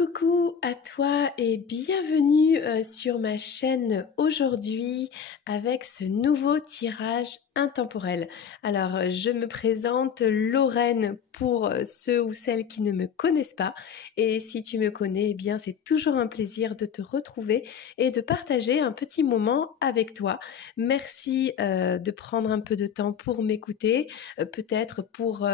Coucou à toi et bienvenue sur ma chaîne aujourd'hui avec ce nouveau tirage intemporel. Alors, je me présente Lorraine pour ceux ou celles qui ne me connaissent pas, et si tu me connais, eh bien c'est toujours un plaisir de te retrouver et de partager un petit moment avec toi. Merci de prendre un peu de temps pour m'écouter, peut-être pour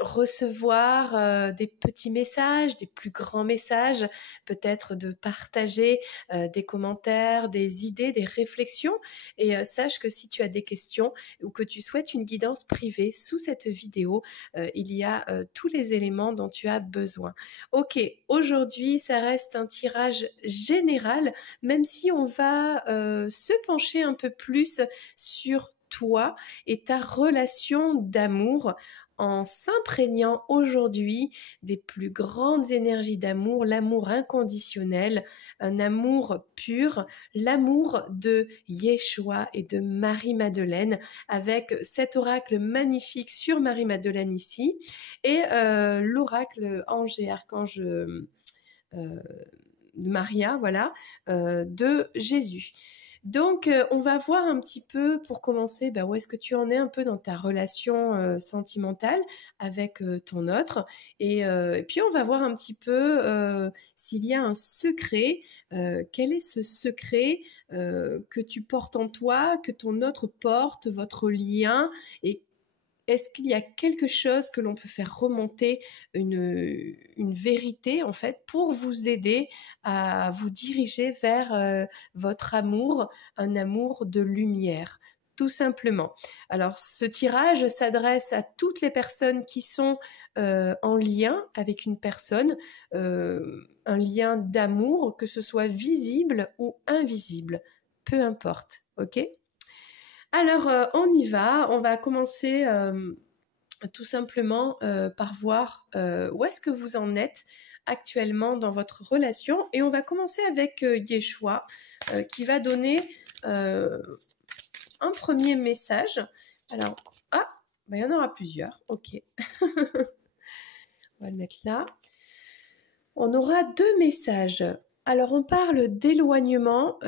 recevoir des petits messages, des plus grands messages, peut-être de partager des commentaires, des idées, des réflexions. Et sache que si tu as des questions ou que tu souhaites une guidance privée sous cette vidéo, il y a tous les éléments dont tu as besoin. Ok, aujourd'hui ça reste un tirage général, même si on va se pencher un peu plus sur toi et ta relation d'amour en s'imprégnant aujourd'hui des plus grandes énergies d'amour, l'amour inconditionnel, un amour pur, l'amour de Yeshua et de Marie-Madeleine, avec cet oracle magnifique sur Marie-Madeleine ici, et l'oracle ange et archange Maria, voilà, de Jésus. Donc, on va voir un petit peu, pour commencer, où est-ce que tu en es un peu dans ta relation sentimentale avec ton autre. Et puis, on va voir un petit peu s'il y a un secret. Quel est ce secret que tu portes en toi, que ton autre porte, votre lien, et est-ce qu'il y a quelque chose que l'on peut faire remonter, une vérité en fait, pour vous aider à vous diriger vers votre amour, un amour de lumière, tout simplement. Alors, ce tirage s'adresse à toutes les personnes qui sont en lien avec une personne, un lien d'amour, que ce soit visible ou invisible, peu importe, ok ? Alors, on y va. On va commencer tout simplement par voir où est-ce que vous en êtes actuellement dans votre relation. Et on va commencer avec Yeshua qui va donner un premier message. Alors, il y en aura plusieurs. Ok. On va le mettre là. On aura deux messages. Alors, on parle d'éloignement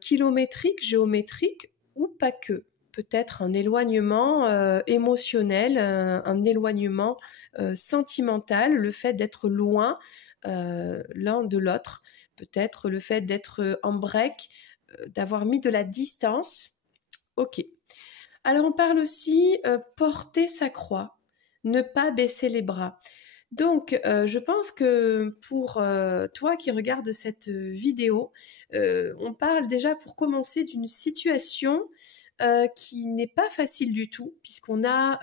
kilométrique, géométrique ou pas que. Peut-être un éloignement émotionnel, un éloignement sentimental, le fait d'être loin l'un de l'autre, peut-être le fait d'être en break, d'avoir mis de la distance. Ok. Alors on parle aussi porter sa croix, ne pas baisser les bras. Donc, je pense que pour toi qui regardes cette vidéo, on parle déjà pour commencer d'une situation qui n'est pas facile du tout, puisqu'on a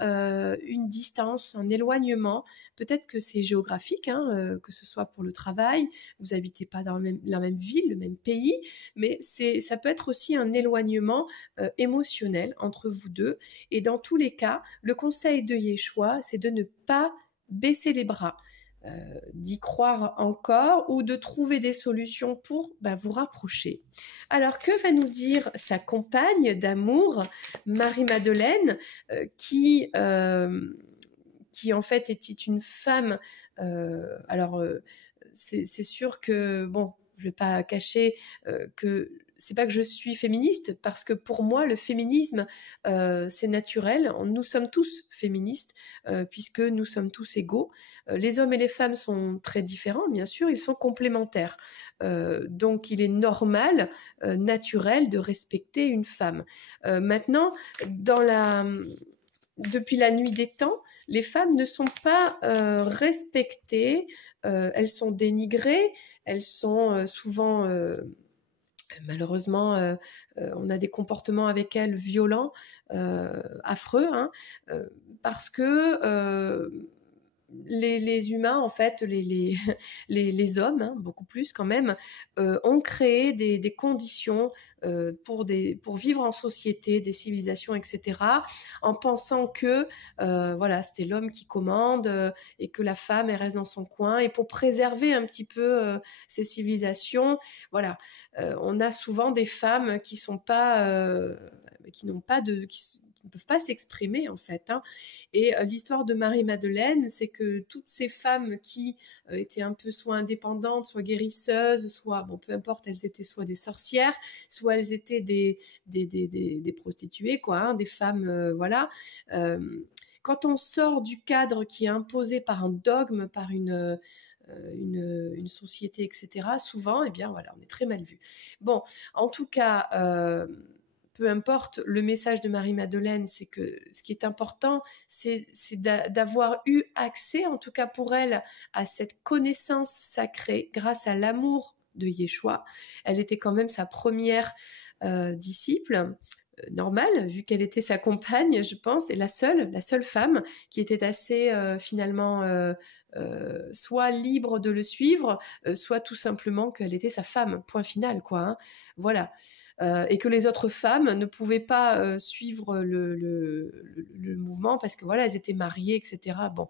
une distance, un éloignement. Peut-être que c'est géographique, que ce soit pour le travail, vous n'habitez pas dans la même ville, le même pays, mais ça peut être aussi un éloignement émotionnel entre vous deux. Et dans tous les cas, le conseil de Yeshua, c'est de ne pas baisser les bras, d'y croire encore ou de trouver des solutions pour vous rapprocher. Alors, que va nous dire sa compagne d'amour, Marie-Madeleine, qui en fait était une femme, c'est sûr que, bon, je ne vais pas cacher que c'est pas que je suis féministe, parce que pour moi, le féminisme, c'est naturel. Nous sommes tous féministes, puisque nous sommes tous égaux. Les hommes et les femmes sont très différents, bien sûr, ils sont complémentaires. Donc, il est normal, naturel, de respecter une femme. Maintenant, depuis la nuit des temps, les femmes ne sont pas respectées, elles sont dénigrées, elles sont souvent... malheureusement, on a des comportements avec elles violents, affreux, parce que les humains, en fait, les hommes, beaucoup plus quand même, ont créé des conditions pour vivre en société, des civilisations, etc., en pensant que voilà, c'était l'homme qui commande et que la femme, elle reste dans son coin. Et pour préserver un petit peu ces civilisations, voilà, on a souvent des femmes qui sont pas, qui n'ont pas de... peuvent pas s'exprimer en fait, hein. Et l'histoire de Marie-Madeleine, c'est que toutes ces femmes qui étaient un peu soit indépendantes, soit guérisseuses, soit, bon, peu importe, elles étaient soit des sorcières, soit elles étaient des prostituées, quoi, hein, des femmes, voilà. Quand on sort du cadre qui est imposé par un dogme, par une société, etc., souvent, eh bien, voilà, on est très mal vu. Bon, en tout cas, peu importe le message de Marie-Madeleine, c'est que ce qui est important, c'est d'avoir eu accès, en tout cas pour elle, à cette connaissance sacrée grâce à l'amour de Yeshua. Elle était quand même sa première disciple. Normale, vu qu'elle était sa compagne, je pense, et la seule femme qui était assez finalement soit libre de le suivre, soit tout simplement qu'elle était sa femme, point final, quoi, hein. Voilà. Et que les autres femmes ne pouvaient pas suivre le mouvement parce que voilà, elles étaient mariées, etc. Bon.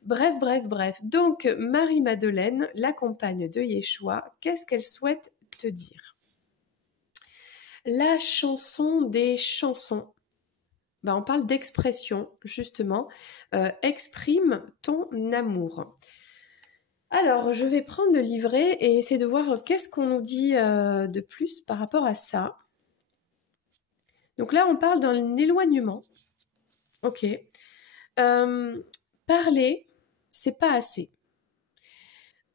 Bref. Donc, Marie-Madeleine, la compagne de Yeshua, qu'est-ce qu'elle souhaite te dire? La chanson des chansons. Ben, on parle d'expression, justement. Exprime ton amour. Alors, je vais prendre le livret et essayer de voir qu'est-ce qu'on nous dit de plus par rapport à ça. Donc là, on parle d'un éloignement. Ok. Parler, c'est pas assez.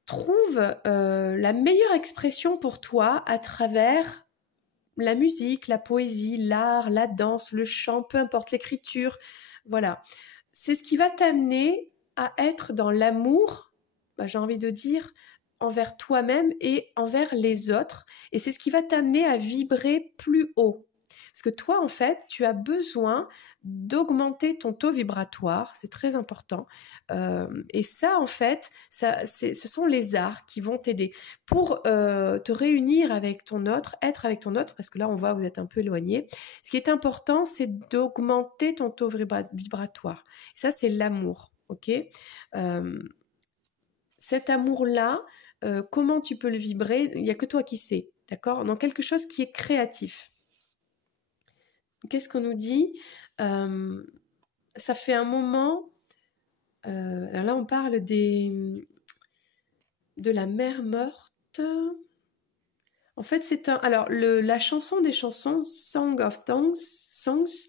Trouve la meilleure expression pour toi à travers la musique, la poésie, l'art, la danse, le chant, peu importe, l'écriture, voilà. C'est ce qui va t'amener à être dans l'amour, j'ai envie de dire, envers toi-même et envers les autres. Et c'est ce qui va t'amener à vibrer plus haut. Parce que toi, en fait, tu as besoin d'augmenter ton taux vibratoire, c'est très important. Et ça, en fait, ce sont les arts qui vont t'aider pour te réunir avec ton autre, être avec ton autre, parce que là, on voit, vous êtes un peu éloigné. Ce qui est important, c'est d'augmenter ton taux vibratoire. Et ça, c'est l'amour, ok? Cet amour-là, comment tu peux le vibrer? Il n'y a que toi qui sais, d'accord? Dans quelque chose qui est créatif. Qu'est-ce qu'on nous dit? Ça fait un moment... alors là, on parle de la mer morte. En fait, c'est un... Alors, la chanson des chansons, Song of Songs,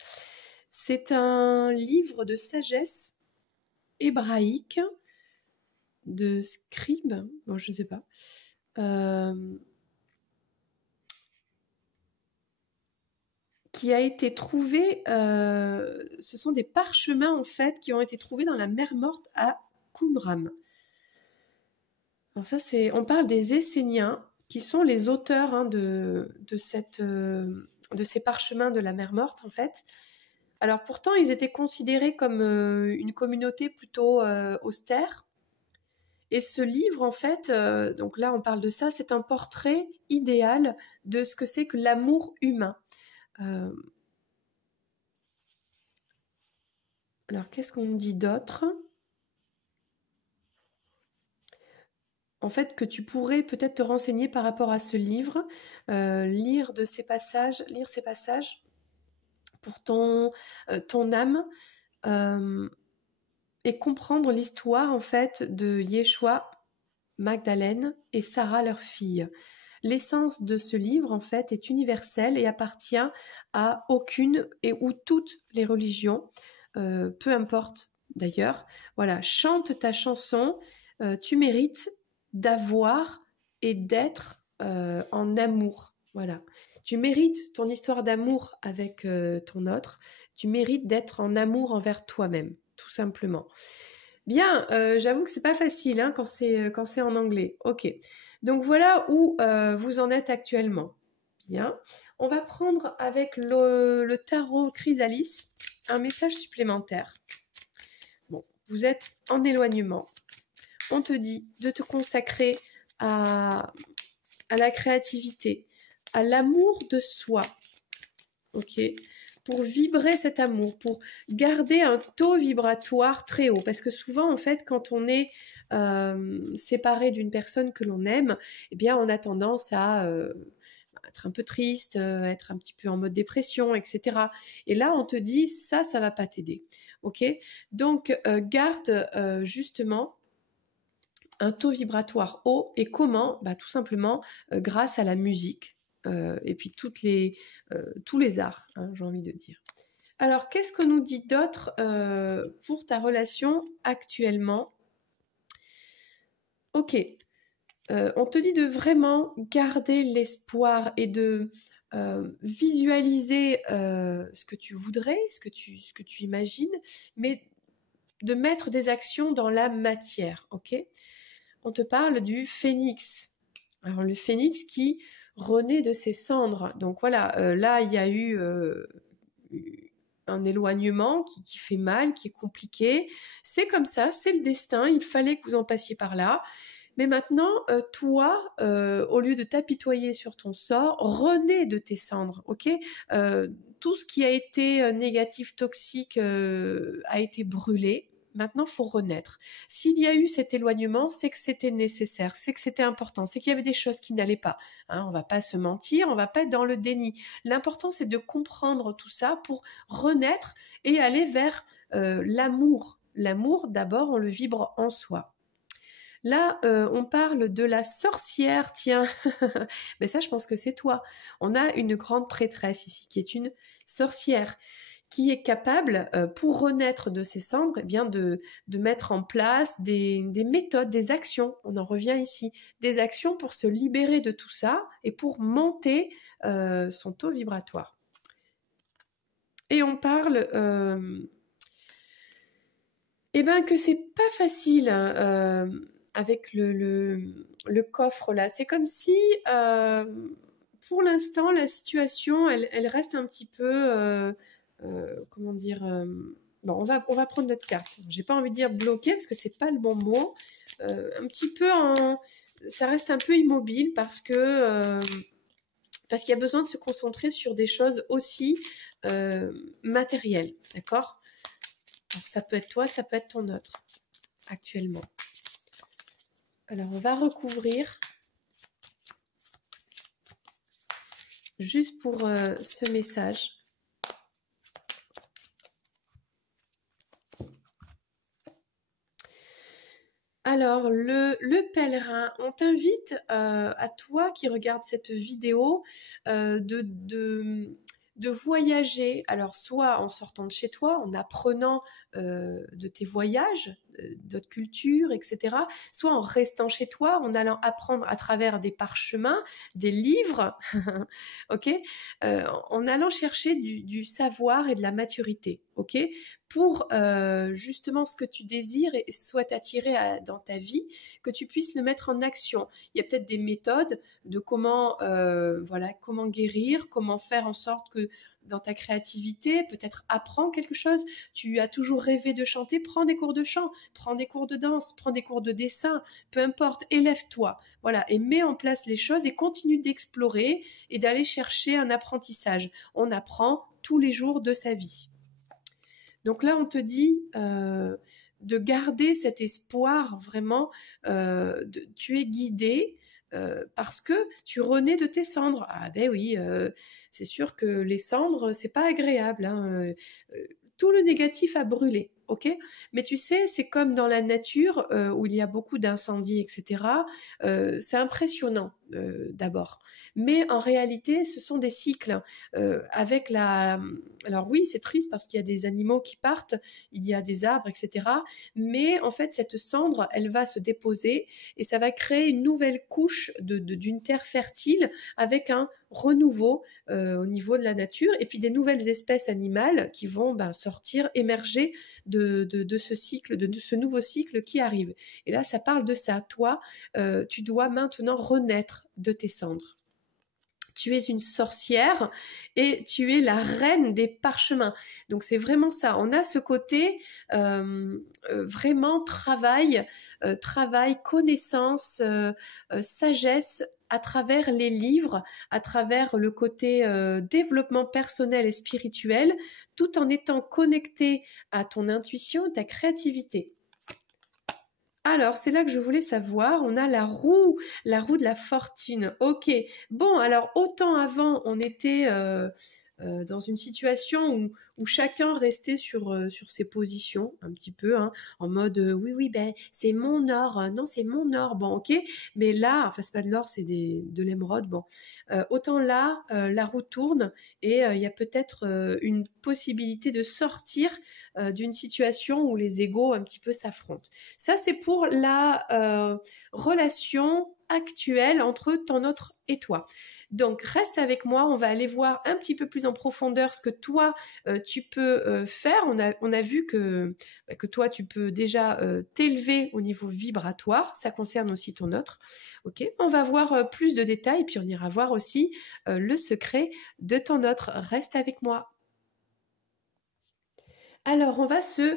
c'est un livre de sagesse hébraïque de scribe. Bon, je ne sais pas. Qui a été trouvé, ce sont des parchemins en fait qui ont été trouvés dans la mer morte à Qumran. Alors ça, on parle des Esséniens qui sont les auteurs, hein, de ces parchemins de la mer morte en fait. Alors pourtant, ils étaient considérés comme une communauté plutôt austère. Et ce livre, en fait, donc là on parle de ça, c'est un portrait idéal de ce que c'est que l'amour humain. Alors, qu'est-ce qu'on dit d'autre? En fait, que tu pourrais peut-être te renseigner par rapport à ce livre, lire ces passages pour ton âme, et comprendre l'histoire, en fait, de Yeshua, Magdalène et Sarah, leur fille. L'essence de ce livre, en fait, est universelle et appartient à aucune ou toutes les religions, peu importe d'ailleurs. Voilà, chante ta chanson, tu mérites d'avoir et d'être en amour. Voilà, tu mérites ton histoire d'amour avec ton autre, tu mérites d'être en amour envers toi-même, tout simplement. Bien, j'avoue que c'est pas facile, hein, quand c'est en anglais. Ok, donc voilà où vous en êtes actuellement. Bien, on va prendre avec le tarot Chrysalis un message supplémentaire. Bon, vous êtes en éloignement. On te dit de te consacrer à la créativité, à l'amour de soi. Ok, pour vibrer cet amour, pour garder un taux vibratoire très haut. Parce que souvent, en fait, quand on est séparé d'une personne que l'on aime, eh bien, on a tendance à être un peu triste, être un petit peu en mode dépression, etc. Et là, on te dit, ça va pas t'aider. Ok? Donc, garde justement un taux vibratoire haut. Et comment? Bah, tout simplement grâce à la musique et puis tous les arts, hein, j'ai envie de dire. Alors, qu'est-ce qu'on nous dit d'autre pour ta relation actuellement? Ok, on te dit de vraiment garder l'espoir et de visualiser ce que tu voudrais, ce que tu imagines, mais de mettre des actions dans la matière, ok? On te parle du phénix. Alors le phénix qui renaît de ses cendres. Donc voilà, là il y a eu un éloignement qui fait mal, qui est compliqué. C'est comme ça, c'est le destin, il fallait que vous en passiez par là. Mais maintenant, toi, au lieu de t'apitoyer sur ton sort, renais de tes cendres, ok? Tout ce qui a été négatif, toxique, a été brûlé. Maintenant, il faut renaître. S'il y a eu cet éloignement, c'est que c'était nécessaire, c'est que c'était important, c'est qu'il y avait des choses qui n'allaient pas. Hein, on ne va pas se mentir, on ne va pas être dans le déni. L'important, c'est de comprendre tout ça pour renaître et aller vers l'amour. L'amour, d'abord, on le vibre en soi. Là, on parle de la sorcière, tiens. Mais ça, je pense que c'est toi. On a une grande prêtresse ici, qui est une sorcière, qui est capable, pour renaître de ses cendres, eh bien de mettre en place des méthodes, des actions. On en revient ici. Des actions pour se libérer de tout ça et pour monter son taux vibratoire. Et on parle... eh bien que c'est pas facile avec le coffre là. C'est comme si pour l'instant la situation elle reste un petit peu comment dire bon on va prendre notre carte. J'ai pas envie de dire bloqué parce que c'est pas le bon mot. Un petit peu ça reste un peu immobile parce qu'il y a besoin de se concentrer sur des choses aussi matérielles, d'accord? Donc ça peut être toi, ça peut être ton autre, actuellement. Alors on va recouvrir juste pour ce message. Alors, le pèlerin, on t'invite à toi qui regarde cette vidéo de voyager, alors soit en sortant de chez toi, en apprenant de tes voyages, d'autres cultures, etc., soit en restant chez toi, en allant apprendre à travers des parchemins, des livres, ok, en allant chercher du savoir et de la maturité, ok, pour justement ce que tu désires et soit attiré dans ta vie, que tu puisses le mettre en action. Il y a peut-être des méthodes de comment guérir, comment faire en sorte que dans ta créativité, peut-être apprends quelque chose. Tu as toujours rêvé de chanter, prends des cours de chant, prends des cours de danse, prends des cours de dessin, peu importe, élève-toi. Voilà, et mets en place les choses et continue d'explorer et d'aller chercher un apprentissage. On apprend tous les jours de sa vie. Donc là, on te dit de garder cet espoir vraiment, tu es guidé parce que tu renais de tes cendres. Ah ben oui, c'est sûr que les cendres, c'est pas agréable. Hein, tout le négatif a brûlé. Ok, mais tu sais, c'est comme dans la nature où il y a beaucoup d'incendies, etc. C'est impressionnant d'abord, mais en réalité, ce sont des cycles. Avec la, alors oui, c'est triste parce qu'il y a des animaux qui partent, il y a des arbres, etc. Mais en fait, cette cendre, elle va se déposer et ça va créer une nouvelle couche d'une terre fertile avec un renouveau au niveau de la nature et puis des nouvelles espèces animales qui vont sortir, émerger de ce cycle, de ce nouveau cycle qui arrive. Et là, ça parle de ça. Toi, tu dois maintenant renaître de tes cendres. Tu es une sorcière et tu es la reine des parchemins. Donc c'est vraiment ça. On a ce côté vraiment travail, connaissance, sagesse à travers les livres, à travers le côté développement personnel et spirituel, tout en étant connecté à ton intuition, ta créativité. Alors, c'est là que je voulais savoir, on a la roue de la fortune. Ok, bon, alors autant avant, on était dans une situation où chacun restait sur ses positions, un petit peu, hein, en mode oui, oui, ben c'est mon or, non, c'est mon or, bon, ok, mais là, enfin, c'est pas de l'or, c'est de l'émeraude, bon. Autant là, la roue tourne et il y a peut-être une possibilité de sortir d'une situation où les égos un petit peu s'affrontent. Ça, c'est pour la relation actuelle entre ton autre et toi. Donc, reste avec moi, on va aller voir un petit peu plus en profondeur ce que toi, tu peux faire. On a vu que toi, tu peux déjà t'élever au niveau vibratoire, ça concerne aussi ton autre. Ok, on va voir plus de détails, puis on ira voir aussi le secret de ton autre. Reste avec moi. Alors, on va se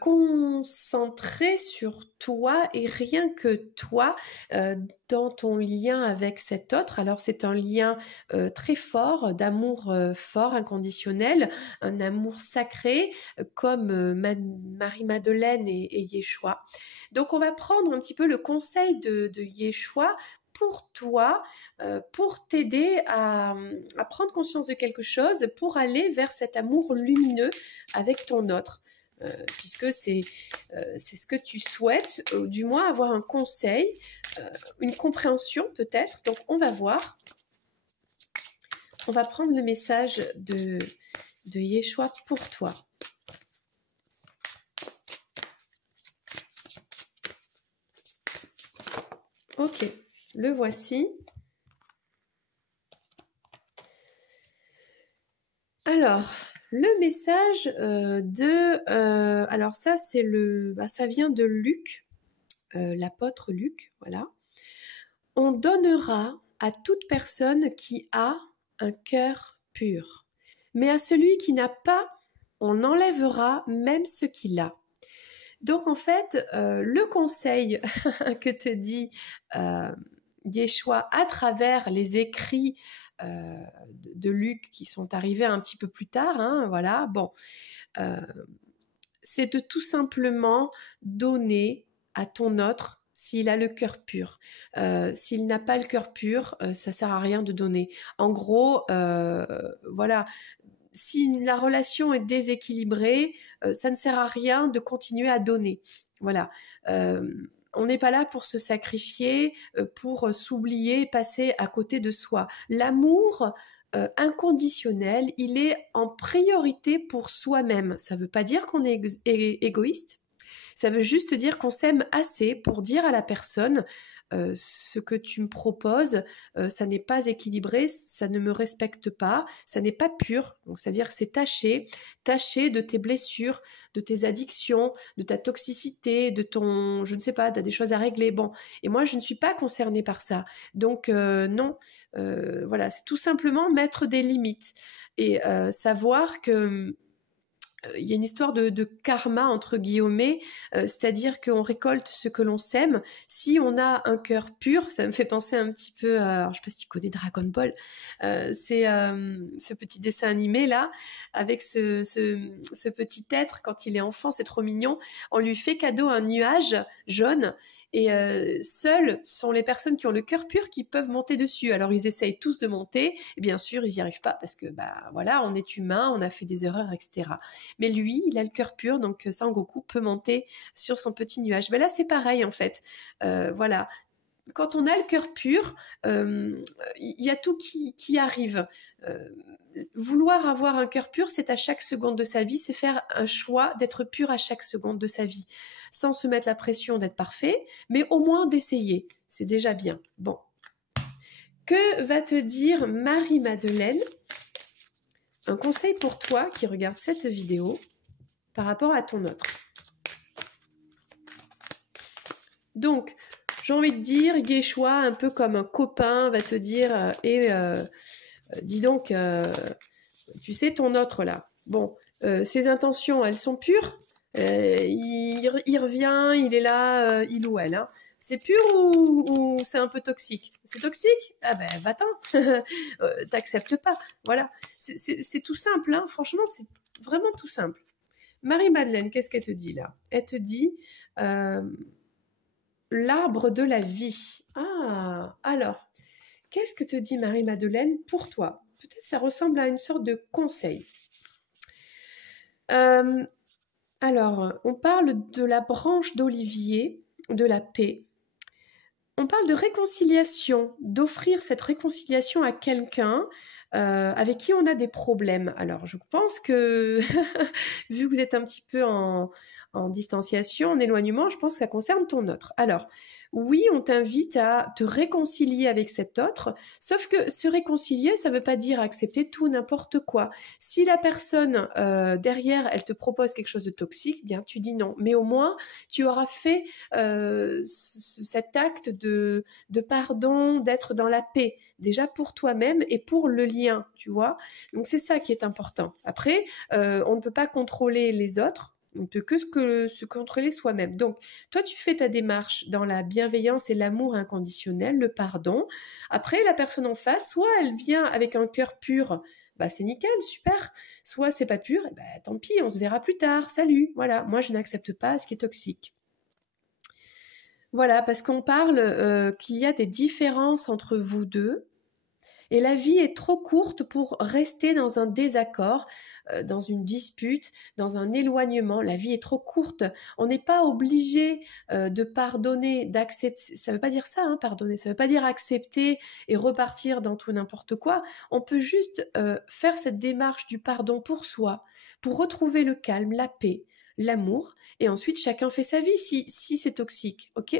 concentrer sur toi et rien que toi dans ton lien avec cet autre. Alors, c'est un lien très fort, d'amour fort, inconditionnel, un amour sacré, comme Marie-Madeleine et Yeshua. Donc, on va prendre un petit peu le conseil de Yeshua pour toi, pour t'aider à prendre conscience de quelque chose, pour aller vers cet amour lumineux avec ton autre. Puisque c'est ce que tu souhaites, du moins avoir un conseil, une compréhension peut-être. Donc on va voir. On va prendre le message de Yeshua pour toi. Ok, le voici. Alors, le message alors ça c'est ça vient de Luc, l'apôtre Luc, voilà. On donnera à toute personne qui a un cœur pur, mais à celui qui n'a pas, on enlèvera même ce qu'il a. Donc en fait, le conseil que te dit Yeshua à travers les écrits de Luc qui sont arrivés un petit peu plus tard, hein, voilà, bon, c'est de tout simplement donner à ton autre s'il a le cœur pur. S'il n'a pas le cœur pur, ça sert à rien de donner. En gros, voilà, si la relation est déséquilibrée, ça ne sert à rien de continuer à donner. Voilà. On n'est pas là pour se sacrifier, pour s'oublier, passer à côté de soi. L'amour inconditionnel, il est en priorité pour soi-même. Ça ne veut pas dire qu'on est égoïste. Ça veut juste dire qu'on s'aime assez pour dire à la personne ce que tu me proposes, ça n'est pas équilibré, ça ne me respecte pas, ça n'est pas pur. Donc, c'est-à-dire que c'est taché de tes blessures, de tes addictions, de ta toxicité, de ton, je ne sais pas, tu as des choses à régler. Bon, et moi, je ne suis pas concernée par ça. Donc, non, voilà, c'est tout simplement mettre des limites et savoir que il y a une histoire de karma entre guillemets, c'est-à-dire qu'on récolte ce que l'on sème. Si on a un cœur pur, ça me fait penser un petit peu à, alors, je sais pas si tu connais Dragon Ball, c'est ce petit dessin animé là, avec ce petit être quand il est enfant, c'est trop mignon. On lui fait cadeau un nuage jaune et seules sont les personnes qui ont le cœur pur qui peuvent monter dessus. Alors ils essayent tous de monter, et bien sûr ils n'y arrivent pas parce que bah voilà, on est humain, on a fait des erreurs, etc. Mais lui, il a le cœur pur, donc Sangoku peut monter sur son petit nuage. Mais là, c'est pareil en fait. Voilà. Quand on a le cœur pur, il y a tout qui arrive. Vouloir avoir un cœur pur, c'est à chaque seconde de sa vie, c'est faire un choix d'être pur à chaque seconde de sa vie, sans se mettre la pression d'être parfait, mais au moins d'essayer. C'est déjà bien. Bon. Que va te dire Marie-Madeleine ? Un conseil pour toi qui regarde cette vidéo par rapport à ton autre. Donc, j'ai envie de dire, Yeshua, un peu comme un copain, va te dire, dis donc, tu sais, ton autre là, bon, ses intentions, elles sont pures, il revient, il est là, il ou elle, hein. C'est pur ou c'est un peu toxique? C'est toxique? Ah ben, va-t'en, t'acceptes pas, voilà. C'est tout simple, hein. Franchement, c'est vraiment tout simple. Marie-Madeleine, qu'est-ce qu'elle te dit là? Elle te dit, l'arbre de la vie. Ah, alors, qu'est-ce que te dit Marie-Madeleine pour toi? Peut-être ça ressemble à une sorte de conseil. Alors, on parle de la branche d'olivier, de la paix. On parle de réconciliation, d'offrir cette réconciliation à quelqu'un avec qui on a des problèmes. Alors, je pense que, vu que vous êtes un petit peu en distanciation, en éloignement, je pense que ça concerne ton autre. Alors, oui, on t'invite à te réconcilier avec cet autre, sauf que se réconcilier, ça ne veut pas dire accepter tout, n'importe quoi. Si la personne derrière, elle te propose quelque chose de toxique, bien, tu dis non. Mais au moins, tu auras fait cet acte de pardon, d'être dans la paix, déjà pour toi-même et pour le lien, tu vois. Donc c'est ça qui est important. Après, on ne peut pas contrôler les autres, on ne peut que se contrôler soi-même. Donc, toi, tu fais ta démarche dans la bienveillance et l'amour inconditionnel, le pardon. Après, la personne en face, soit elle vient avec un cœur pur, bah c'est nickel, super. Soit c'est pas pur, bah, tant pis, on se verra plus tard, salut. Voilà, moi je n'accepte pas ce qui est toxique. Voilà, parce qu'on parle qu'il y a des différences entre vous deux, et la vie est trop courte pour rester dans un désaccord, dans une dispute, dans un éloignement. La vie est trop courte. On n'est pas obligé de pardonner, d'accepter. Ça ne veut pas dire ça, hein, pardonner. Ça ne veut pas dire accepter et repartir dans tout n'importe quoi. On peut juste faire cette démarche du pardon pour soi, pour retrouver le calme, la paix, l'amour. Et ensuite, chacun fait sa vie si c'est toxique. OK ?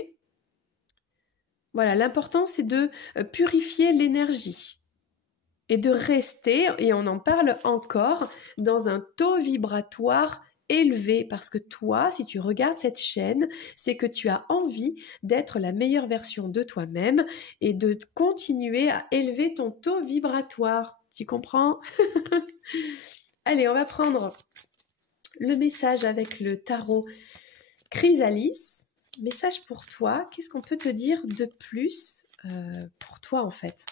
Voilà, l'important, c'est de purifier l'énergie et de rester, et on en parle encore, dans un taux vibratoire élevé, parce que toi, si tu regardes cette chaîne, c'est que tu as envie d'être la meilleure version de toi-même et de continuer à élever ton taux vibratoire. Tu comprends? Allez, on va prendre le message avec le tarot Chrysalis. Message pour toi, qu'est-ce qu'on peut te dire de plus pour toi en fait?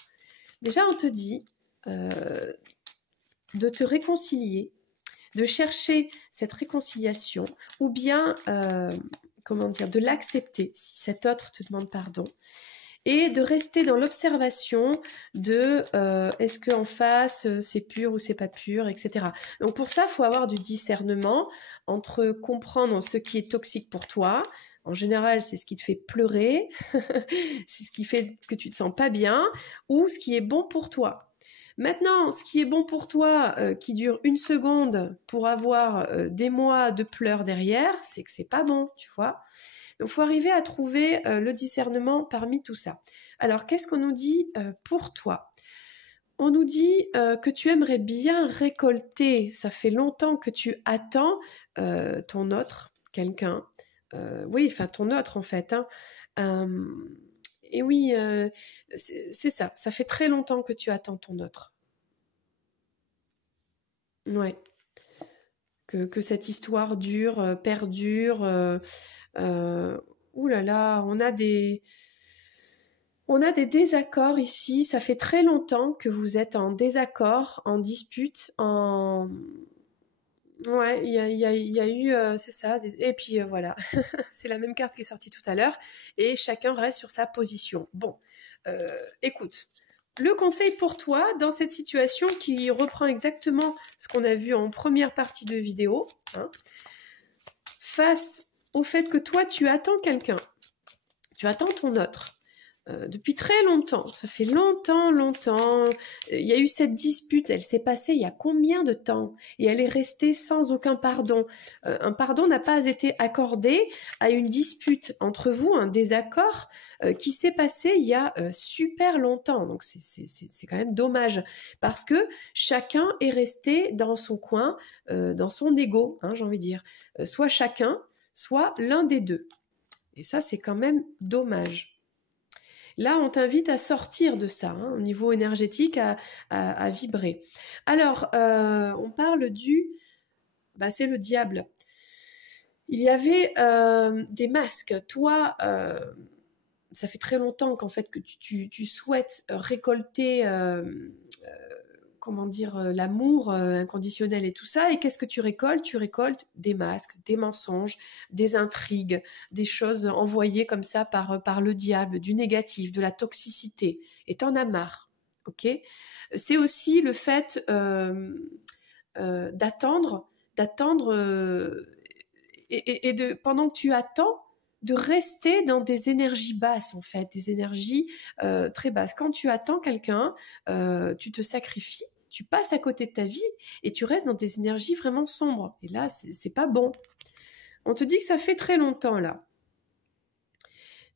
Déjà, on te dit de te réconcilier, de chercher cette réconciliation, ou bien, comment dire, de l'accepter si cet autre te demande pardon, et de rester dans l'observation de est-ce qu'en face c'est pur ou c'est pas pur, etc. Donc pour ça, il faut avoir du discernement entre comprendre ce qui est toxique pour toi. En général, c'est ce qui te fait pleurer, c'est ce qui fait que tu te sens pas bien, ou ce qui est bon pour toi. Maintenant, ce qui est bon pour toi, qui dure une seconde pour avoir des mois de pleurs derrière, c'est que c'est pas bon, tu vois. Donc, il faut arriver à trouver le discernement parmi tout ça. Alors, qu'est-ce qu'on nous dit pour toi? On nous dit que tu aimerais bien récolter. Ça fait longtemps que tu attends ton autre, quelqu'un. Oui, enfin ton autre en fait. Hein. Et oui, c'est ça. Ça fait très longtemps que tu attends ton autre. Ouais. Que cette histoire dure, perdure. Ouh là là, on a des désaccords ici. Ça fait très longtemps que vous êtes en désaccord, en dispute, en... Ouais, il y a eu, c'est ça. Et puis voilà, c'est la même carte qui est sortie tout à l'heure. Et chacun reste sur sa position. Bon, écoute, le conseil pour toi dans cette situation qui reprend exactement ce qu'on a vu en première partie de vidéo, hein, face au fait que toi, tu attends quelqu'un, tu attends ton autre. Depuis très longtemps, ça fait longtemps, il y a eu cette dispute, elle s'est passée il y a combien de temps? Et elle est restée sans aucun pardon. Un pardon n'a pas été accordé à une dispute entre vous, un désaccord qui s'est passé il y a super longtemps. Donc c'est quand même dommage, parce que chacun est resté dans son coin, dans son ego, hein, j'ai envie de dire. Soit chacun, soit l'un des deux. Et ça, c'est quand même dommage. Là, on t'invite à sortir de ça, hein, au niveau énergétique, à vibrer. Alors, on parle du... Bah, c'est le diable. Il y avait des masques. Toi, ça fait très longtemps qu'en fait que tu souhaites récolter comment dire, l'amour inconditionnel et tout ça. Et qu'est-ce que tu récoltes? Tu récoltes des masques, des mensonges, des intrigues, des choses envoyées comme ça par le diable, du négatif, de la toxicité. Et t'en as marre, ok? C'est aussi le fait d'attendre et de, pendant que tu attends, de rester dans des énergies basses, en fait, des énergies très basses. Quand tu attends quelqu'un, tu te sacrifies, tu passes à côté de ta vie et tu restes dans des énergies vraiment sombres. Et là, c'est pas bon. On te dit que ça fait très longtemps, là.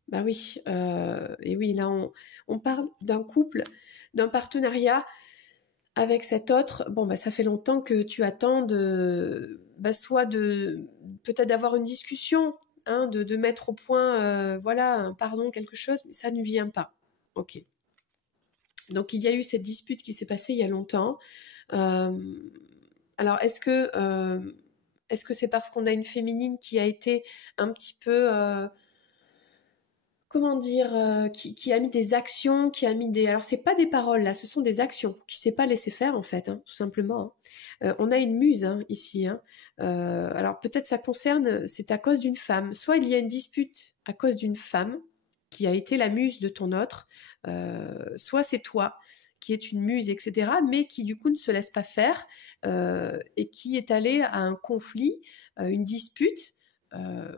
Bah oui, et oui, là, on parle d'un couple, d'un partenariat avec cet autre. Bon, bah, ça fait longtemps que tu attends soit peut-être d'avoir une discussion, hein, de mettre au point, voilà, un pardon, quelque chose, mais ça ne vient pas. Ok. Donc, il y a eu cette dispute qui s'est passée il y a longtemps. Alors, est-ce que c'est parce qu'on a une féminine qui a été un petit peu... comment dire, qui a mis des actions, qui a mis des... Alors, c'est pas des paroles, là, ce sont des actions, qui s'est pas laissé faire, en fait, hein, tout simplement. Hein. On a une muse, hein, ici. Hein. Alors, peut-être ça concerne, c'est à cause d'une femme. Soit il y a une dispute à cause d'une femme, qui a été la muse de ton autre, soit c'est toi, qui est une muse, etc., mais qui, du coup, ne se laisse pas faire, et qui est allé à un conflit, une dispute,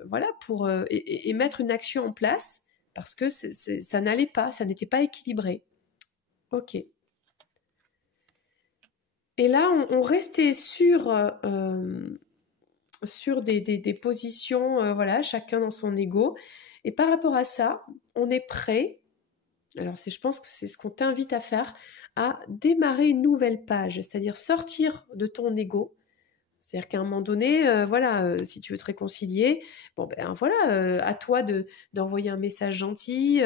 voilà, pour et mettre une action en place, parce que ça n'allait pas, ça n'était pas équilibré. Ok. Et là, on restait sur des positions, voilà, chacun dans son ego. Et par rapport à ça, on est prêt, alors je pense que c'est ce qu'on t'invite à faire, à démarrer une nouvelle page, c'est-à-dire sortir de ton ego. C'est-à-dire qu'à un moment donné, voilà, si tu veux te réconcilier, bon ben voilà, à toi d'envoyer un message gentil,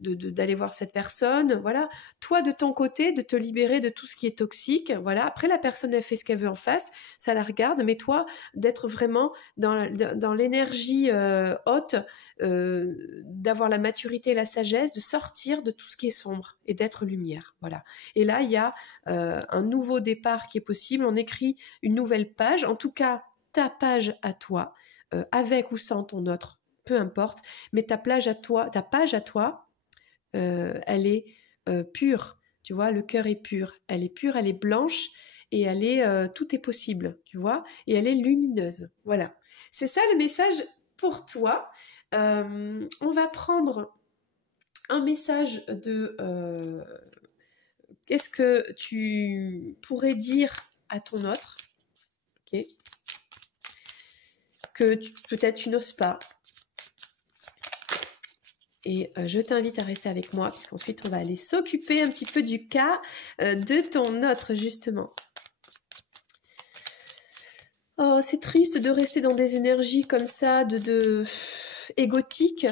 d'aller voir cette personne, voilà. Toi de ton côté, de te libérer de tout ce qui est toxique, voilà. Après la personne elle fait ce qu'elle veut en face, ça la regarde, mais toi d'être vraiment dans l'énergie haute, d'avoir la maturité et la sagesse, de sortir de tout ce qui est sombre et d'être lumière, voilà. Et là il y a un nouveau départ qui est possible. On écrit une nouvelle page, en tout cas ta page à toi, avec ou sans ton autre, peu importe, mais ta page à toi, elle est pure, tu vois, le cœur est pur, elle est pure, elle est blanche et tout est possible, tu vois, et elle est lumineuse, voilà. C'est ça le message pour toi. On va prendre un message de... qu'est-ce que tu pourrais dire à ton autre, ok, que peut-être tu n'oses pas. Et je t'invite à rester avec moi, puisqu'ensuite on va aller s'occuper un petit peu du cas de ton autre, justement. Oh, c'est triste de rester dans des énergies comme ça, égotiques,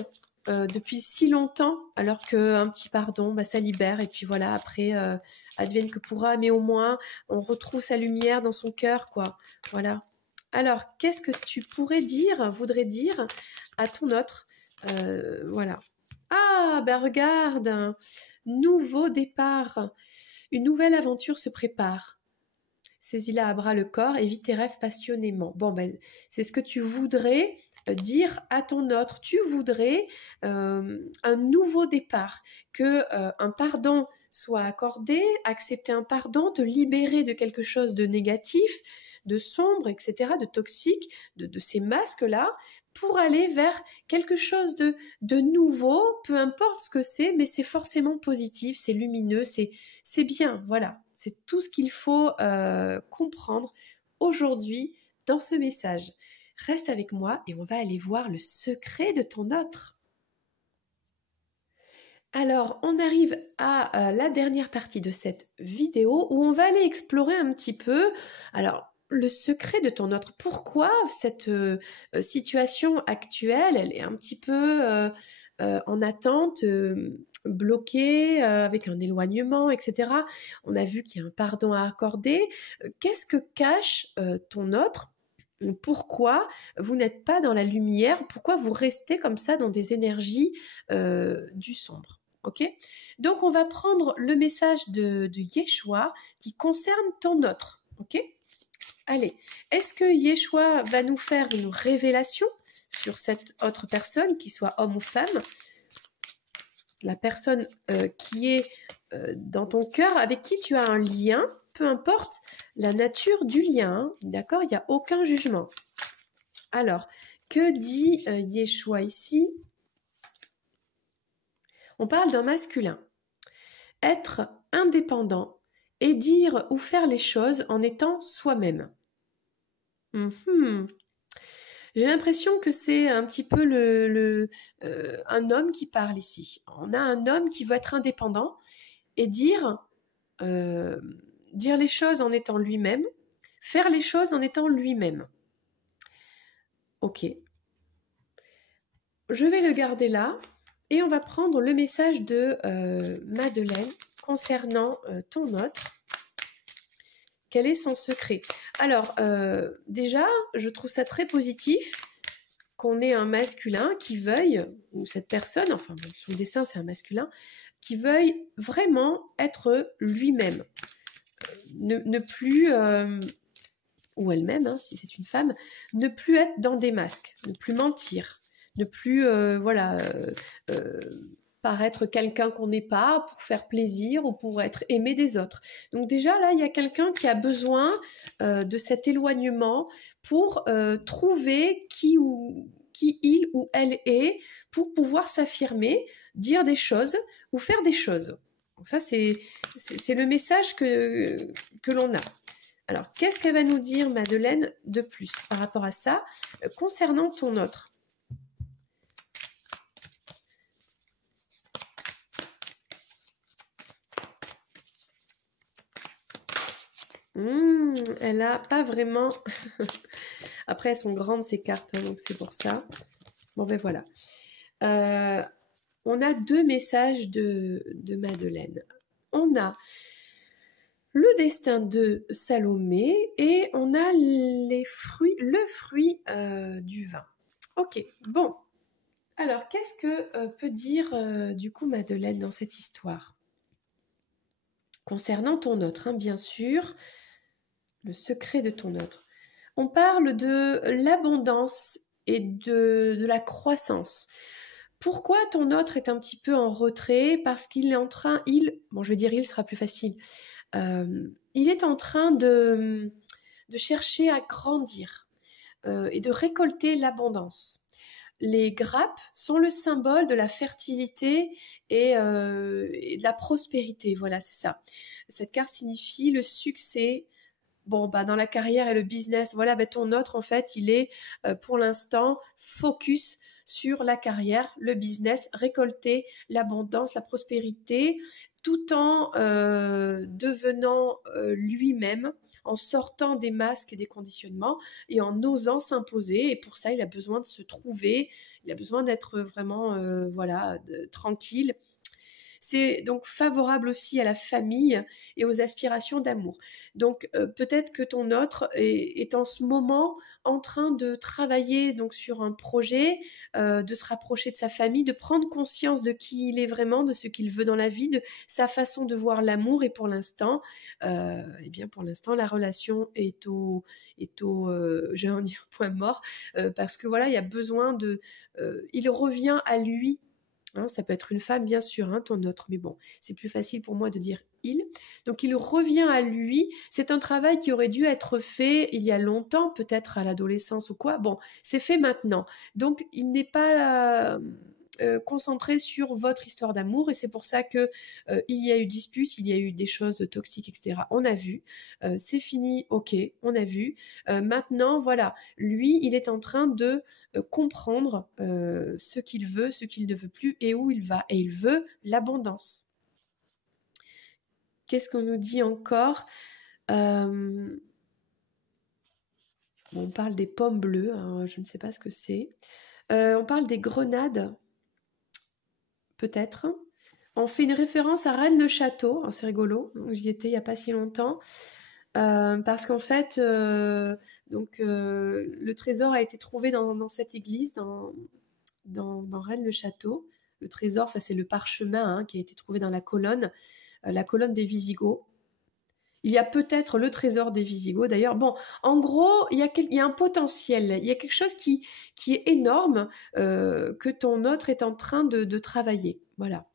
depuis si longtemps, alors qu'un petit pardon, bah, ça libère, et puis voilà, après, advienne que pourra, mais au moins, on retrouve sa lumière dans son cœur, quoi, voilà. Alors, qu'est-ce que tu voudrais dire à ton autre, voilà. Ah, ben regarde, un nouveau départ, une nouvelle aventure se prépare. Saisis-la à bras le corps et vis tes rêves passionnément. Bon, ben, c'est ce que tu voudrais dire à ton autre. Tu voudrais un nouveau départ, que un pardon soit accordé, accepter un pardon, te libérer de quelque chose de négatif, de sombre, etc., de toxique, de ces masques-là, pour aller vers quelque chose de nouveau, peu importe ce que c'est, mais c'est forcément positif, c'est lumineux, c'est bien, voilà. C'est tout ce qu'il faut comprendre aujourd'hui dans ce message. Reste avec moi et on va aller voir le secret de ton autre. Alors, on arrive à la dernière partie de cette vidéo où on va aller explorer un petit peu, alors, le secret de ton autre. Pourquoi cette situation actuelle, elle est un petit peu en attente, bloquée, avec un éloignement, etc. On a vu qu'il y a un pardon à accorder. Qu'est-ce que cache ton autre ? Pourquoi vous n'êtes pas dans la lumière? Pourquoi vous restez comme ça dans des énergies du sombre? ok? Donc, on va prendre le message de Yeshua qui concerne ton autre, ok? Allez, est-ce que Yeshua va nous faire une révélation sur cette autre personne, qui soit homme ou femme? La personne qui est dans ton cœur, avec qui tu as un lien, peu importe la nature du lien, hein, d'accord? Il n'y a aucun jugement. Alors, que dit Yeshua ici? On parle d'un masculin. Être indépendant et dire ou faire les choses en étant soi-même. J'ai l'impression que c'est un petit peu un homme qui parle ici. On a un homme qui veut être indépendant et dire les choses en étant lui-même, faire les choses en étant lui-même. Ok. Je vais le garder là et on va prendre le message de Madeleine concernant ton autre. Quel est son secret? Alors, déjà, je trouve ça très positif qu'on ait un masculin qui veuille, ou cette personne, enfin bon, son dessin c'est un masculin, qui veuille vraiment être lui-même. Ne plus, ou elle-même, hein, si c'est une femme, ne plus être dans des masques, ne plus mentir, ne plus, paraître quelqu'un qu'on n'est pas pour faire plaisir ou pour être aimé des autres. Donc déjà là, il y a quelqu'un qui a besoin de cet éloignement pour trouver qui il ou elle est, pour pouvoir s'affirmer, dire des choses ou faire des choses. Donc ça, c'est le message que l'on a. Alors, qu'est-ce qu'elle va nous dire, Madeleine, de plus par rapport à ça, concernant ton autre? Elle a pas vraiment... Après, elles sont grandes, ces cartes, hein, donc c'est pour ça. Bon, ben voilà. On a deux messages de Madeleine. On a le destin de Salomé et on a le fruit du vin. Ok, bon. Alors, qu'est-ce que peut dire du coup Madeleine dans cette histoire? Concernant ton autre, hein, bien sûr, le secret de ton autre. On parle de l'abondance et de la croissance. Pourquoi ton autre est un petit peu en retrait? Parce qu'il est en train, bon je vais dire il sera plus facile, il est en train de chercher à grandir et de récolter l'abondance. Les grappes sont le symbole de la fertilité et de la prospérité, voilà, c'est ça. Cette carte signifie le succès. Bon, bah, dans la carrière et le business, voilà, bah, ton autre, en fait, il est pour l'instant focus sur la carrière, le business, récolter l'abondance, la prospérité, tout en devenant lui-même, en sortant des masques et des conditionnements et en osant s'imposer. Et pour ça, il a besoin de se trouver, il a besoin d'être vraiment tranquille. C'est donc favorable aussi à la famille et aux aspirations d'amour. Donc peut-être que ton autre est en ce moment en train de travailler donc sur un projet, de se rapprocher de sa famille, de prendre conscience de qui il est vraiment, de ce qu'il veut dans la vie, de sa façon de voir l'amour. Et pour l'instant, la relation est au je vais en dire point mort, parce que voilà, il y a besoin de, il revient à lui. Hein, ça peut être une femme, bien sûr, hein, ton autre, mais bon, c'est plus facile pour moi de dire il. Donc, il revient à lui. C'est un travail qui aurait dû être fait il y a longtemps, peut-être à l'adolescence ou quoi. Bon, c'est fait maintenant. Donc, il n'est pas concentré sur votre histoire d'amour et c'est pour ça que il y a eu dispute, il y a eu des choses toxiques, etc. On a vu. C'est fini, ok, on a vu. Maintenant, voilà, lui, il est en train de comprendre ce qu'il veut, ce qu'il ne veut plus et où il va. Et il veut l'abondance. Qu'est-ce qu'on nous dit encore? On parle des pommes bleues, hein, je ne sais pas ce que c'est. On parle des grenades, peut-être. On fait une référence à Rennes-le-Château, hein, c'est rigolo, j'y étais il n'y a pas si longtemps. Parce qu'en fait, le trésor a été trouvé dans cette église, dans Rennes-le-Château. le trésor, enfin, c'est le parchemin qui a été trouvé dans la colonne des Visigoths. Il y a peut-être le trésor des Visigoths. D'ailleurs, bon, en gros, il y a un potentiel, il y a quelque chose qui est énorme que ton autre est en train de travailler. Voilà.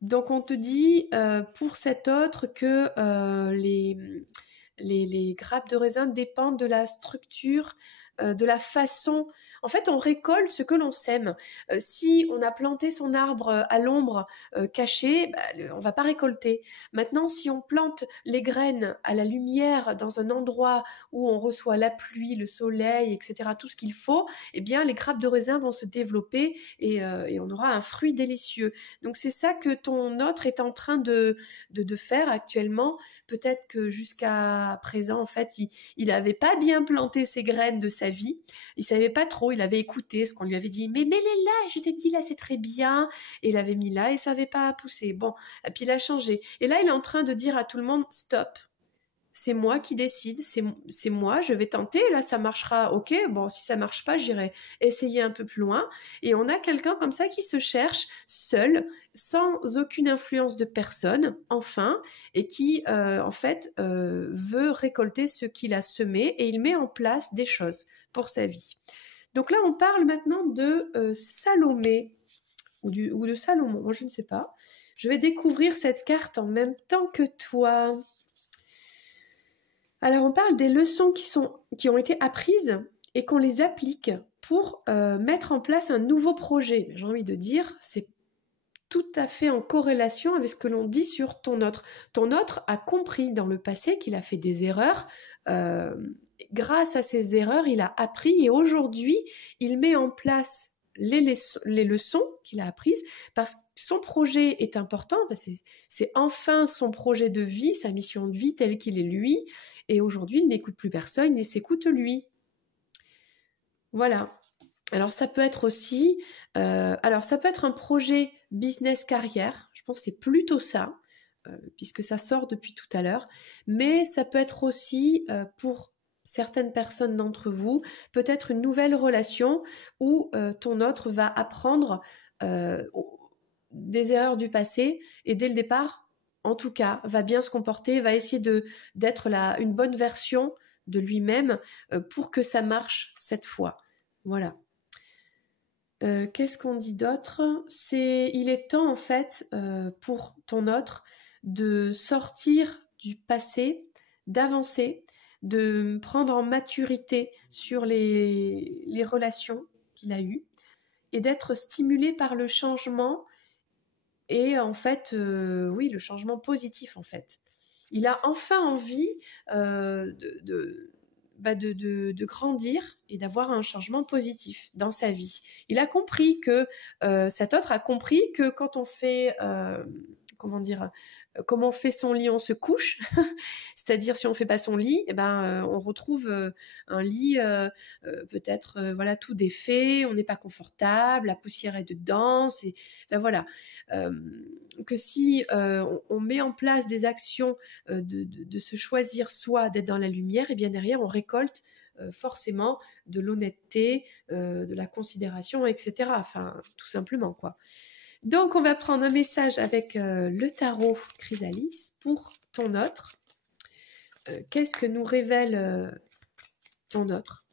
Donc, on te dit pour cet autre que les grappes de raisin dépendent de la structure, de la façon. En fait, on récolte ce que l'on sème. Si on a planté son arbre à l'ombre caché, on va pas récolter. Maintenant, si on plante les graines à la lumière dans un endroit où on reçoit la pluie, le soleil, etc., tout ce qu'il faut, eh bien, les grappes de raisin vont se développer et on aura un fruit délicieux. Donc, c'est ça que ton autre est en train de faire actuellement. Peut-être que jusqu'à présent, en fait, il n'avait pas bien planté ses graines de sa vie. Il savait pas trop, il avait écouté ce qu'on lui avait dit. Mais mets-les là, je t'ai dit là, c'est très bien. Et il avait mis là et ça n'avait pas poussé. Bon, et puis il a changé. Et là, il est en train de dire à tout le monde, stop. C'est moi qui décide, c'est moi, je vais tenter, là ça marchera, ok, bon si ça marche pas, j'irai essayer un peu plus loin. Et on a quelqu'un comme ça qui se cherche seul, sans aucune influence de personne, enfin, et qui en fait veut récolter ce qu'il a semé et il met en place des choses pour sa vie. Donc là on parle maintenant de Salomé ou de Salomon, moi je ne sais pas. Je vais découvrir cette carte en même temps que toi. Alors, on parle des leçons qui ont été apprises et qu'on les applique pour mettre en place un nouveau projet. J'ai envie de dire, c'est tout à fait en corrélation avec ce que l'on dit sur ton autre. Ton autre a compris dans le passé qu'il a fait des erreurs. Grâce à ces erreurs, il a appris et aujourd'hui, il met en place les leçons qu'il a apprises parce que son projet est important, c'est enfin son projet de vie, sa mission de vie telle qu'il est lui, et aujourd'hui il n'écoute plus personne, il s'écoute lui. Voilà. Alors ça peut être aussi, ça peut être un projet business carrière, je pense que c'est plutôt ça, puisque ça sort depuis tout à l'heure, mais ça peut être aussi pour certaines personnes d'entre vous, peut-être une nouvelle relation où ton autre va apprendre des erreurs du passé et dès le départ, en tout cas, va bien se comporter, va essayer d'être une bonne version de lui-même pour que ça marche cette fois. Voilà. Qu'est-ce qu'on dit d'autre ? Il est temps en fait pour ton autre de sortir du passé, d'avancer, de prendre en maturité sur les relations qu'il a eues et d'être stimulé par le changement et en fait, oui, le changement positif en fait. Il a enfin envie de grandir et d'avoir un changement positif dans sa vie. Il a compris que, cet autre a compris que quand on fait, comme on fait son lit, on se couche. C'est-à-dire si on fait pas son lit, on retrouve un lit peut-être voilà tout défait, on n'est pas confortable, la poussière est dedans, voilà. Que si on met en place des actions de se choisir soi, d'être dans la lumière, et bien derrière on récolte forcément de l'honnêteté, de la considération, etc. Enfin, tout simplement quoi. Donc, on va prendre un message avec le tarot Chrysalis pour ton autre. Qu'est-ce que nous révèle ton autre ?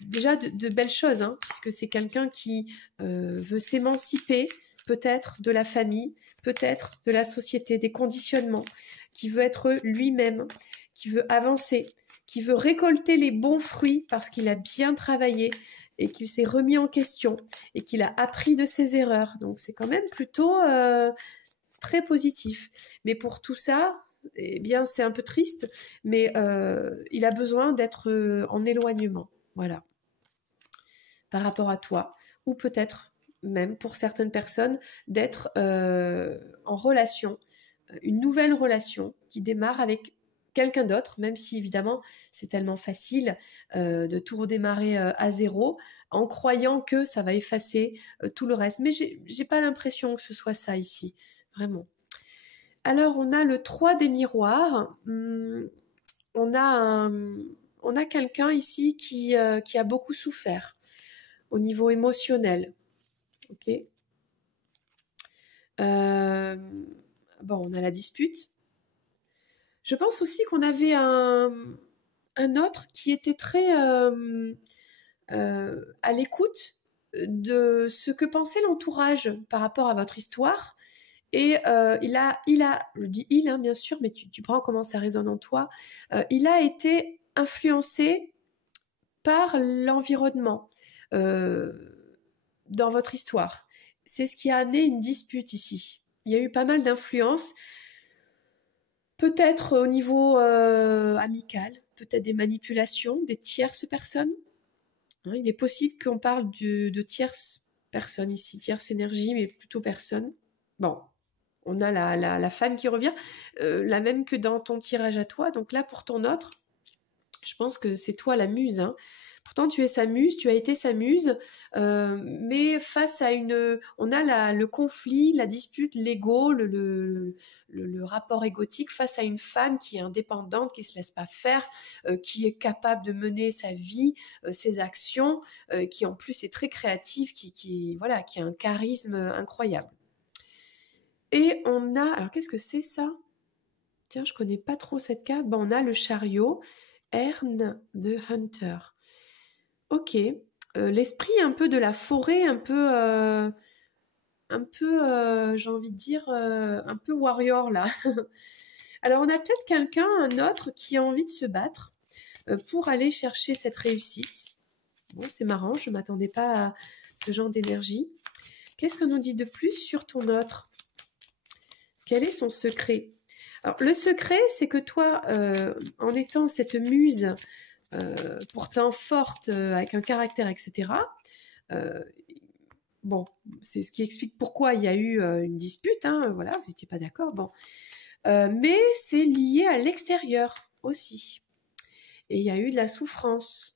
Déjà, de belles choses, puisque c'est quelqu'un qui veut s'émanciper, peut-être de la famille, peut-être de la société, des conditionnements, qui veut être lui-même, qui veut avancer, qui veut récolter les bons fruits parce qu'il a bien travaillé et qu'il s'est remis en question et qu'il a appris de ses erreurs. Donc c'est quand même plutôt très positif. Mais pour tout ça, eh bien c'est un peu triste, mais il a besoin d'être en éloignement, voilà, par rapport à toi. Ou peut-être même pour certaines personnes d'être en relation, une nouvelle relation qui démarre avec quelqu'un d'autre, même si évidemment c'est tellement facile de tout redémarrer à zéro en croyant que ça va effacer tout le reste. Mais j'ai pas l'impression que ce soit ça ici, vraiment. Alors on a le 3 des miroirs. On a quelqu'un ici qui a beaucoup souffert au niveau émotionnel. Ok. Bon, on a la dispute. Je pense aussi qu'on avait un autre qui était très à l'écoute de ce que pensait l'entourage par rapport à votre histoire. Et je dis il, hein, bien sûr, mais tu prends comment ça résonne en toi. Il a été influencé par l'environnement euh, dans votre histoire. C'est ce qui a amené une dispute ici. Il y a eu pas mal d'influences, peut-être au niveau amical, peut-être des manipulations, des tierces personnes. Hein, il est possible qu'on parle de tierces personnes ici, tierces énergies, mais plutôt personnes. Bon, on a la femme qui revient, la même que dans ton tirage à toi. Donc là, pour ton autre, je pense que c'est toi la muse. Hein. Pourtant, tu es sa muse, tu as été sa muse, mais face à on a le conflit, la dispute, l'ego, le rapport égotique face à une femme qui est indépendante, qui ne se laisse pas faire, qui est capable de mener sa vie, ses actions, qui en plus est très créative, voilà, qui a un charisme incroyable. Et on a, alors qu'est-ce que c'est ça? Tiens, je connais pas trop cette carte. Bon, on a le chariot, Ern the Hunter. Ok, l'esprit un peu de la forêt, un peu, j'ai envie de dire, un peu warrior là. Alors on a peut-être quelqu'un, un autre, qui a envie de se battre pour aller chercher cette réussite. Bon, c'est marrant, je ne m'attendais pas à ce genre d'énergie. Qu'est-ce qu'on nous dit de plus sur ton autre? Quel est son secret? Alors, le secret, c'est que toi, en étant cette muse pourtant forte, avec un caractère, etc., bon, c'est ce qui explique pourquoi il y a eu une dispute, hein, voilà, vous n'étiez pas d'accord, bon. Mais c'est lié à l'extérieur aussi. Et il y a eu de la souffrance.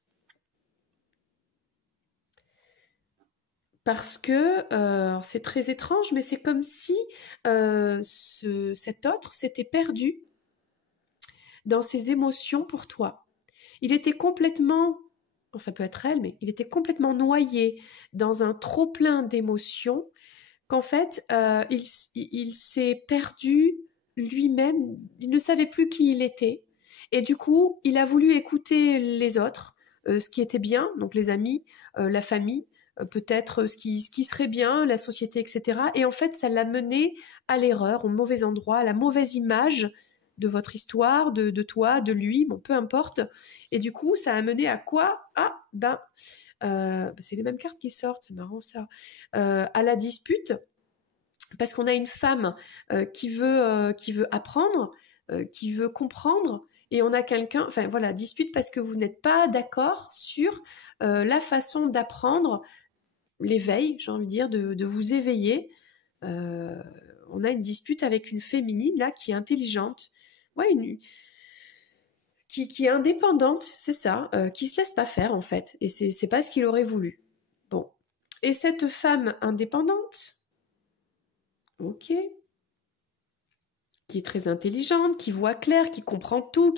Parce que c'est très étrange, mais c'est comme si cet autre s'était perdu dans ses émotions pour toi. Il était complètement, ça peut être elle, mais il était complètement noyé dans un trop-plein d'émotions qu'en fait, il s'est perdu lui-même, il ne savait plus qui il était. Et du coup, il a voulu écouter les autres, ce qui était bien, donc les amis, la famille, peut-être ce qui serait bien, la société, etc. Et en fait, ça l'a mené à l'erreur, au mauvais endroit, à la mauvaise image de votre histoire, de toi, de lui, bon, peu importe. Et du coup, ça a mené à quoi? Ah, c'est les mêmes cartes qui sortent, c'est marrant ça. À la dispute, parce qu'on a une femme qui veut apprendre, qui veut comprendre, et on a quelqu'un, enfin voilà, dispute parce que vous n'êtes pas d'accord sur la façon d'apprendre, l'éveil, j'ai envie de dire, de vous éveiller. On a une dispute avec une féminine là qui est intelligente, ouais, qui est indépendante, c'est ça, qui se laisse pas faire en fait, et c'est pas ce qu'il aurait voulu. Bon, et cette femme indépendante, ok, qui est très intelligente, qui voit clair, qui comprend tout,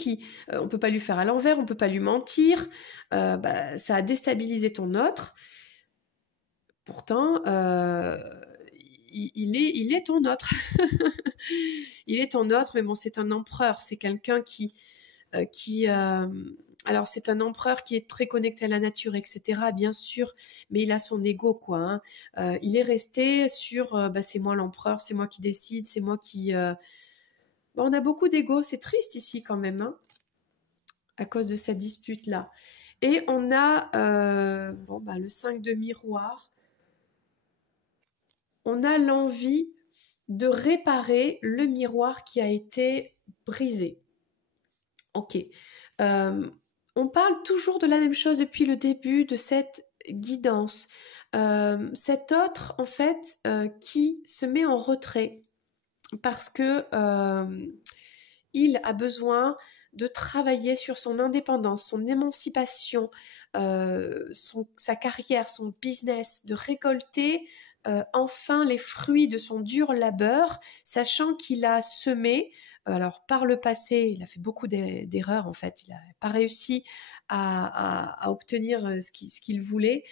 on peut pas lui faire à l'envers, on peut pas lui mentir, ça a déstabilisé ton autre. Pourtant, il est ton autre. Il est ton autre, mais bon, c'est un empereur, c'est quelqu'un alors c'est un empereur qui est très connecté à la nature, etc., bien sûr, mais il a son ego, quoi. Hein. Il est resté sur, c'est moi l'empereur, c'est moi qui décide, c'est moi qui... on a beaucoup d'ego, c'est triste ici quand même, hein, à cause de cette dispute-là. Et on a le 5 de miroir. On a l'envie de réparer le miroir qui a été brisé. Ok. On parle toujours de la même chose depuis le début de cette guidance. Cet autre, en fait, qui se met en retrait parce que il a besoin de travailler sur son indépendance, son émancipation, sa carrière, son business, de récolter enfin les fruits de son dur labeur, sachant qu'il a semé, alors par le passé, il a fait beaucoup d'erreurs en fait, il n'a pas réussi à obtenir ce qu'il voulait,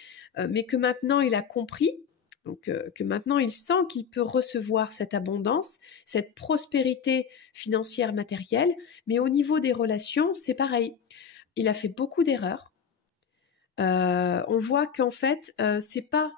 mais que maintenant il a compris Donc, que maintenant, il sent qu'il peut recevoir cette abondance, cette prospérité financière, matérielle. Mais au niveau des relations, c'est pareil. Il a fait beaucoup d'erreurs. On voit qu'en fait, c'est pas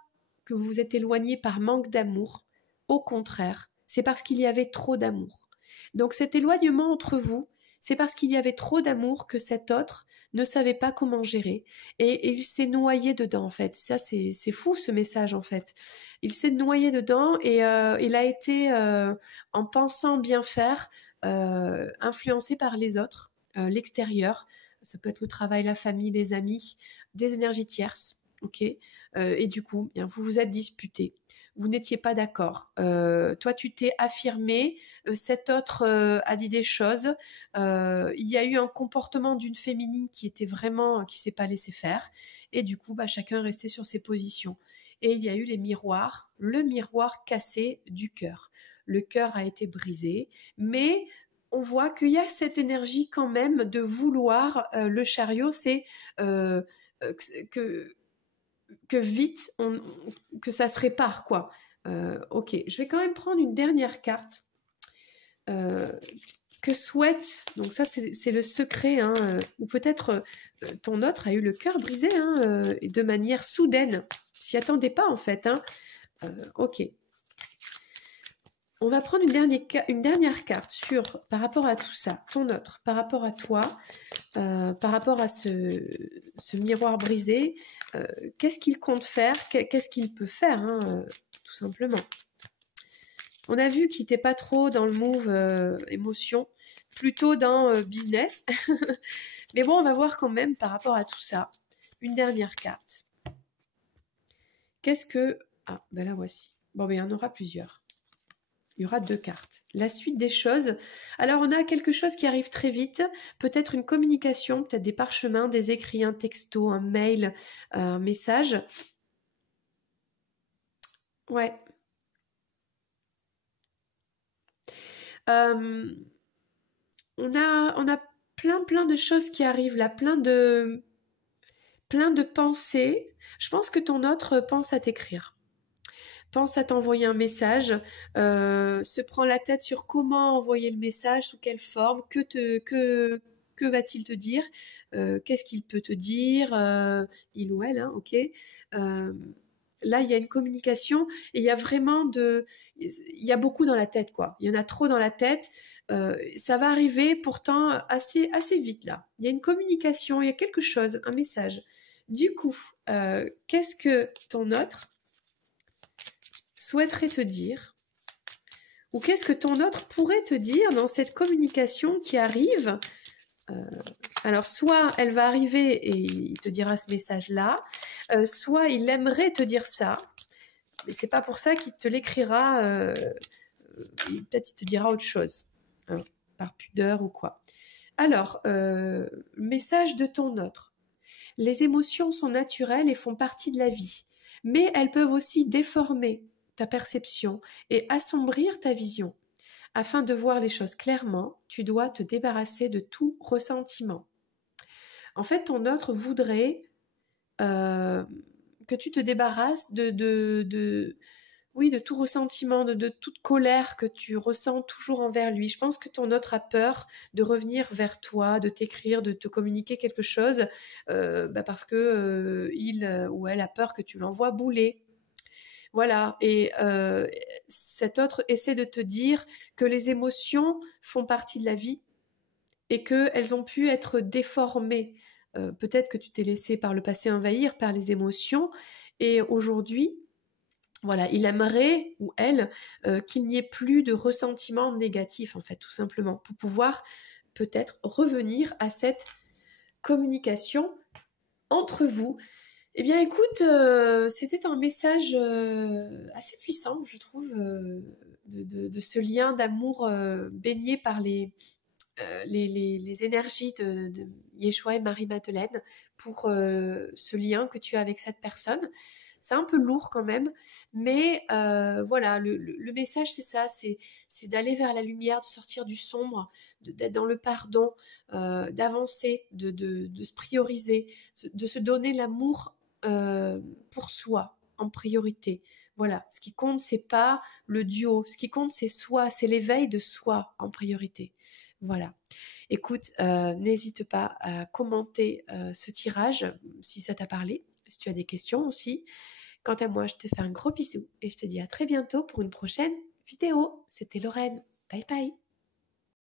que vous vous êtes éloigné par manque d'amour. Au contraire, c'est parce qu'il y avait trop d'amour. Donc cet éloignement entre vous, c'est parce qu'il y avait trop d'amour que cet autre ne savait pas comment gérer. Et il s'est noyé dedans, en fait. Ça, c'est fou, ce message, en fait. Il s'est noyé dedans et il a été, en pensant bien faire, influencé par les autres, l'extérieur. Ça peut être le travail, la famille, les amis, des énergies tierces. Ok, et du coup, bien, vous vous êtes disputés. Vous n'étiez pas d'accord. Toi, tu t'es affirmé. Cet autre a dit des choses. Il y a eu un comportement d'une féminine qui était vraiment, qui s'est pas laissé faire. Et du coup, chacun est resté sur ses positions. Et il y a eu les miroirs, le miroir cassé du cœur. Le cœur a été brisé, mais on voit qu'il y a cette énergie quand même de vouloir. Le chariot, c'est que vite, que ça se répare, quoi. Ok, je vais quand même prendre une dernière carte. Que souhaite, donc ça c'est le secret, hein, ou peut-être ton autre a eu le cœur brisé, hein, et de manière soudaine, s'y attendait pas en fait, hein. Ok. On va prendre une dernière carte par rapport à tout ça, ton autre, par rapport à toi, par rapport à ce miroir brisé. Qu'est-ce qu'il compte faire? Qu'est-ce qu'il peut faire, hein, tout simplement. On a vu qu'il n'était pas trop dans le move émotion, plutôt dans business. Mais bon, on va voir quand même par rapport à tout ça. Une dernière carte. Qu'est-ce que... Ah, ben la voici. Bon, ben il y en aura plusieurs. Il y aura 2 cartes. La suite des choses. Alors, on a quelque chose qui arrive très vite. Peut-être une communication, peut-être des parchemins, des écrits, un texto, un mail, un message. Ouais. On a plein de choses qui arrivent là, plein de pensées. Je pense que ton autre pense à t'écrire. Pense à t'envoyer un message, se prend la tête sur comment envoyer le message, sous quelle forme, que va-t-il te dire, qu'est-ce qu'il peut te dire, il ou elle, hein, ok. Là, il y a une communication et il y a vraiment il y a beaucoup dans la tête, quoi. Il y en a trop dans la tête. Ça va arriver pourtant assez vite là. Il y a une communication, il y a quelque chose, un message. Du coup, qu'est-ce que ton autre souhaiterait te dire, ou qu'est-ce que ton autre pourrait te dire dans cette communication qui arrive. Alors, soit elle va arriver et il te dira ce message-là, soit il aimerait te dire ça, mais c'est pas pour ça qu'il te l'écrira, peut-être il te dira autre chose, hein, par pudeur ou quoi. Alors, message de ton autre. Les émotions sont naturelles et font partie de la vie, mais elles peuvent aussi déformer ta perception et assombrir ta vision. Afin de voir les choses clairement, tu dois te débarrasser de tout ressentiment. En fait, ton autre voudrait que tu te débarrasses oui, de tout ressentiment, de toute colère que tu ressens toujours envers lui. Je pense que ton autre a peur de revenir vers toi, de t'écrire, de te communiquer quelque chose, parce que il ou elle a peur que tu l'envoies bouler. Voilà, et cet autre essaie de te dire que les émotions font partie de la vie et qu'elles ont pu être déformées. Peut-être que tu t'es laissé par le passé envahir par les émotions et aujourd'hui, voilà, il aimerait, ou elle, qu'il n'y ait plus de ressentiment négatif, en fait, tout simplement, pour pouvoir peut-être revenir à cette communication entre vous. Eh bien, écoute, c'était un message assez puissant, je trouve, de ce lien d'amour baigné par les énergies de Yeshua et Marie-Madeleine pour ce lien que tu as avec cette personne. C'est un peu lourd quand même, mais voilà, le message c'est ça, c'est d'aller vers la lumière, de sortir du sombre, d'être dans le pardon, d'avancer, de se prioriser, de se donner l'amour pour soi en priorité. Voilà, ce qui compte, c'est pas le duo. Ce qui compte, c'est soi, c'est l'éveil de soi en priorité. Voilà. Écoute, n'hésite pas à commenter ce tirage si ça t'a parlé, si tu as des questions aussi. Quant à moi, je te fais un gros bisou et je te dis à très bientôt pour une prochaine vidéo. C'était Lorraine. Bye bye.